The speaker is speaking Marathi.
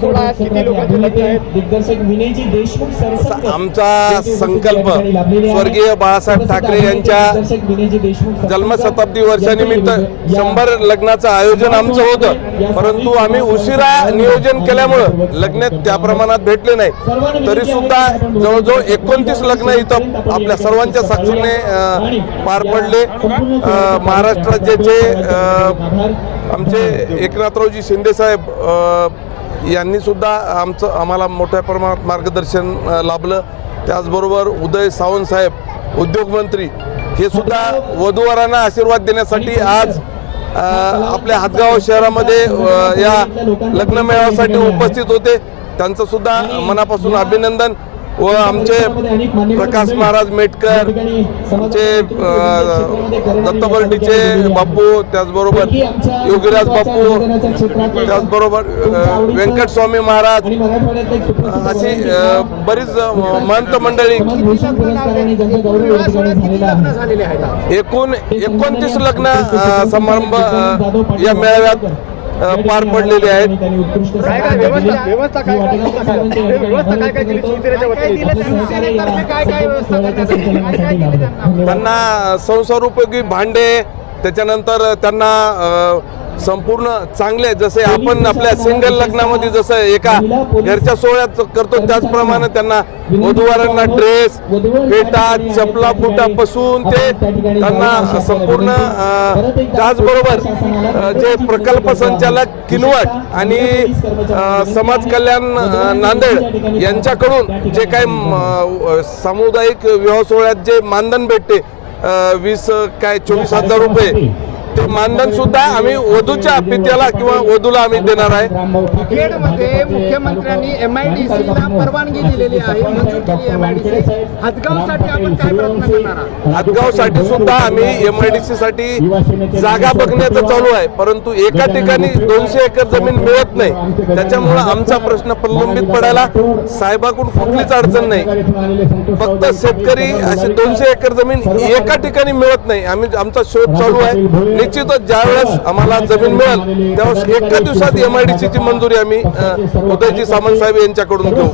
सोहळा किती लोकांचे लग्न आहेत? दिग्दर्शक विनयजी देशमुख सरसंघ आमचा संकल्प स्वर्गीय बाळासाहेब ठाकरे यांच्या जन्मशताब्दी वर्षानिमित्त 100 लग्नाचं आयोजन आमचं होतं, परंतु आम्ही उशिरा नियोजन केल्यामुळं लग्न त्या प्रमाणात भेटले नाही। तरी सुद्धा जवळजवळ 29 लग्न इथं आपल्या सर्वांच्या साक्षीने पार पडले। महाराष्ट्र राज्याचे आमचे एकनाथरावजी शिंदे साहेब यांनी सुद्धा आम्हाला मोठ्या प्रमाणात मार्गदर्शन लाभलं। त्याचबरोबर उदय सावंत साहेब उद्योगमंत्री हे सुद्धा वधूवरांना आशीर्वाद देण्यासाठी आज आपल्या हातगाव शहरामध्ये या लग्न मेळाव्यासाठी उपस्थित होते। त्यांचं सुद्धा मनापासून अभिनंदन। व आमचे प्रकाश महाराज मेटकर, आमचे दत्तबर्डीचे बापू, त्याचबरोबर योगीराज बापू, त्याचबरोबर व्यंकट स्वामी महाराज, अशी बरीच महंत मंडळी, एकूण 29 लग्न समारंभ या मेळाव्यात पार पडलेले आहेत। त्यांना संसारोपयोगी भांडे, त्याच्यानंतर त्यांना संपूर्ण चांगले, जसे आपण आपल्या सिंगल लग्नामध्ये जसं एका घरच्या सोहळ्यात करतो त्याचप्रमाणे त्यांना वधूवरांना ड्रेस, फेटा, चपला बुटापासून ते त्यांना संपूर्ण, त्याचबरोबर जे प्रकल्प संचालक किनवट आणि समाज कल्याण नांदेड यांच्याकडून जे काही सामुदायिक विवाह सोहळ्यात जे मानधन भेटते 24,000 रुपये, ते मानधन सुद्धा आम्ही वधूच्या पित्याला किंवा वधूला आम्ही देणार आहे। खेडमध्ये मुख्यमंत्र्यांनी MIDCला परवानगी दिलेली आहे, मंजूर केली MIDC। हदगावसाठी आपण काय प्रयत्न करणार आहात? हदगावसाठी सुद्धा आम्ही MIDC साठी जागा बघण्याचं चालू आहे, परंतु एका ठिकाणी 200 एकर जमीन मिळत नाही। त्याच्यामुळे आमचा प्रश्न प्रलंबित पडायला साहेबाकडून कुठलीच अडचण नाही। फक्त शेतकरी अशी 200 एकर जमीन एका ठिकाणी मिळत नाही। आमचा शोध चालू आहे। निश्चितच ज्यावेळेस आम्हाला जमीन मिळेल त्यावेळेस एका दिवसात MIDCची मंजुरी आम्ही उदयजी सामंत साहेब यांच्याकडून घेऊ।